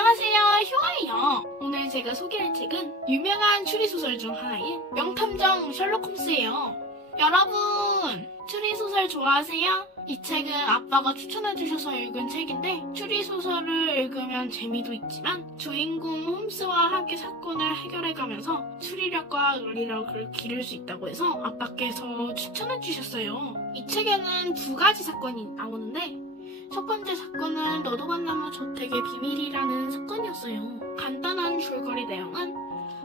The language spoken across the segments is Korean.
안녕하세요, 효아예요. 오늘 제가 소개할 책은 유명한 추리소설 중 하나인 명탐정 셜록 홈스예요. 여러분, 추리소설 좋아하세요? 이 책은 아빠가 추천해주셔서 읽은 책인데 추리소설을 읽으면 재미도 있지만 주인공 홈스와 함께 사건을 해결해가면서 추리력과 논리력을 기를 수 있다고 해서 아빠께서 추천해주셨어요. 이 책에는 두 가지 사건이 나오는데 첫 번째 사건은 너도밤나무 저택의 비밀이라는 사건이었어요. 간단한 줄거리 내용은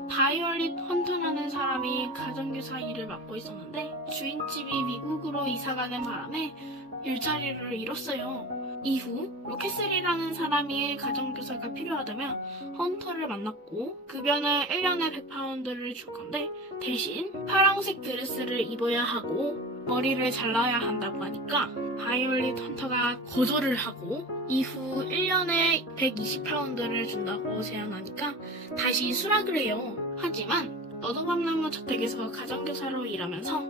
바이올릿 헌터라는 사람이 가정교사 일을 맡고 있었는데 주인집이 미국으로 이사가는 바람에 일자리를 잃었어요. 이후 로켓셀이라는 사람이 가정교사가 필요하다며 헌터를 만났고 급여는 1년에 100파운드를 줄 건데 대신 파란색 드레스를 입어야 하고 머리를 잘라야 한다고 하니까 바이올릿 헌터가 거절을 하고 이후 1년에 120파운드를 준다고 제안하니까 다시 수락을 해요. 하지만 너도밤나무 저택에서 가정교사로 일하면서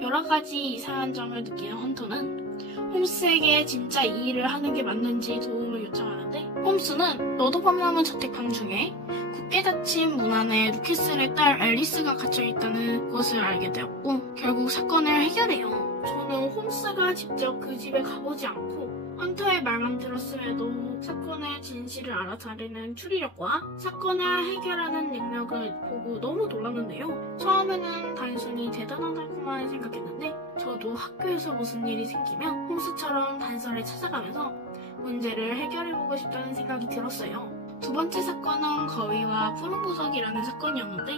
여러가지 이상한 점을 느끼는 헌터는 홈스에게 진짜 이 일을 하는 게 맞는지 도움을 요청하는데 홈스는 너도밤나무 저택 방 중에 굳게 닫힌 문 안에 루케스의 딸 앨리스가 갇혀있다는 것을 알게 되었고 결국 사건을 해결해요. 저는 홈스가 직접 그 집에 가보지 않고 헌터의 말만 들었음에도 사건의 진실을 알아차리는 추리력과 사건을 해결하는 능력을 보고 너무 놀랐는데요. 처음에는 단순히 대단하다고만 생각했는데 저도 학교에서 무슨 일이 생기면 홈스처럼 단서를 찾아가면서 문제를 해결해보고 싶다는 생각이 들었어요. 두 번째 사건은 거위와 푸른 보석이라는 사건이었는데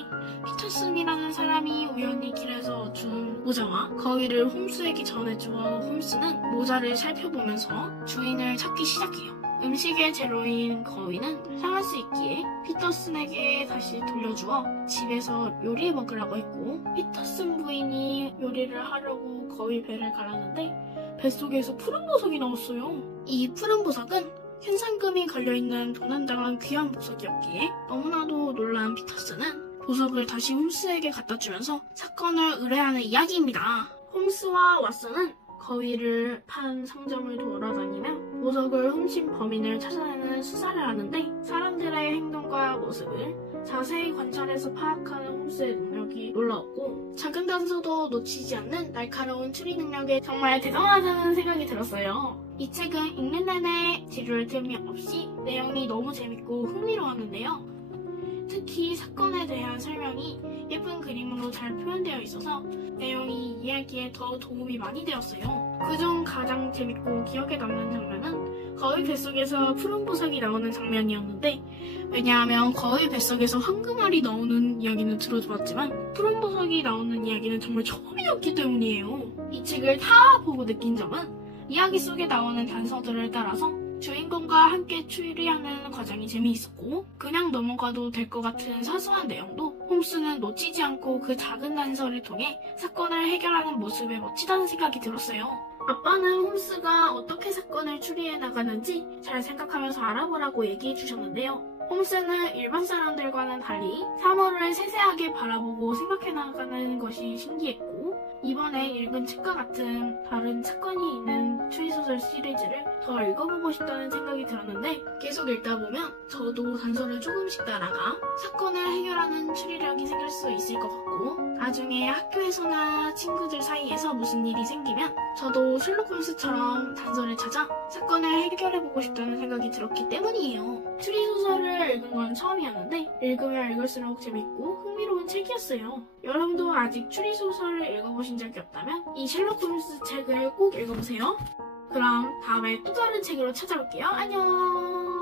피터슨이라는 사람이 우연히 길에서 준 모자와 거위를 홈스에게 전해주어 홈스는 모자를 살펴보면서 주인을 찾기 시작해요. 음식의 재료인 거위는 상할 수 있기에 피터슨에게 다시 돌려주어 집에서 요리해 먹으라고 했고 피터슨 부인이 요리를 하려고 거위 배를 갈았는데 뱃속에서 푸른 보석이 나왔어요. 이 푸른 보석은 현상금이 걸려있는 도난당한 귀한 보석이었기에 너무나도 놀란 피터슨은 보석을 다시 홈스에게 갖다주면서 사건을 의뢰하는 이야기입니다. 홈스와 왓슨은 거위를 판 상점을 돌아다니며 보석을 훔친 범인을 찾아내는 수사를 하는데 사람들의 행동과 모습을 자세히 관찰해서 파악하는 홈스의 능력이 놀라웠고 작은 단서도 놓치지 않는 날카로운 추리 능력에 정말 대단하다는 생각이 들었어요. 이 책은 읽는 내내 지루할 틈이 없이 내용이 너무 재밌고 흥미로웠는데요. 특히 사건에 대한 설명이 예쁜 그림으로 잘 표현되어 있어서 내용이 이야기에 더 도움이 많이 되었어요. 그중 가장 재밌고 기억에 남는 장면은 거위 뱃속에서 푸른 보석이 나오는 장면이었는데 왜냐하면 거위 뱃속에서 황금알이 나오는 이야기는 들어봤지만 푸른 보석이 나오는 이야기는 정말 처음이었기 때문이에요. 이 책을 다 보고 느낀 점은 이야기 속에 나오는 단서들을 따라서 주인공과 함께 추리하는 과정이 재미있었고 그냥 넘어가도 될 것 같은 사소한 내용도 홈스는 놓치지 않고 그 작은 단서를 통해 사건을 해결하는 모습에 멋지다는 생각이 들었어요. 아빠는 홈스가 어떻게 사건을 추리해 나가는지 잘 생각하면서 알아보라고 얘기해 주셨는데요. 홈스는 일반 사람들과는 달리 사물을 세세하게 바라보고 생각해 나가는 것이 신기했고 이번에 읽은 책과 같은 다른 사건이 있는 추리소설 시리즈를 더 읽어보고 싶다는 생각이 들었는데 계속 읽다 보면 저도 단서를 조금씩 따라가 사건을 해결하는 추리력이 생길 수 있을 것 같고 나중에 학교에서나 친구들 사이에서 무슨 일이 생기면 저도 셜록 홈스처럼 단서를 찾아 사건을 해결해보고 싶다는 생각이 들었기 때문이에요. 추리소설을 읽은 건 처음이었는데 읽으면 읽을수록 재밌고 흥미로운 책이었어요. 여러분도 아직 추리소설을 읽어보신 적이 없다면 이 셜록 홈스 책을 꼭 읽어보세요. 그럼 다음에 또 다른 책으로 찾아올게요. 안녕.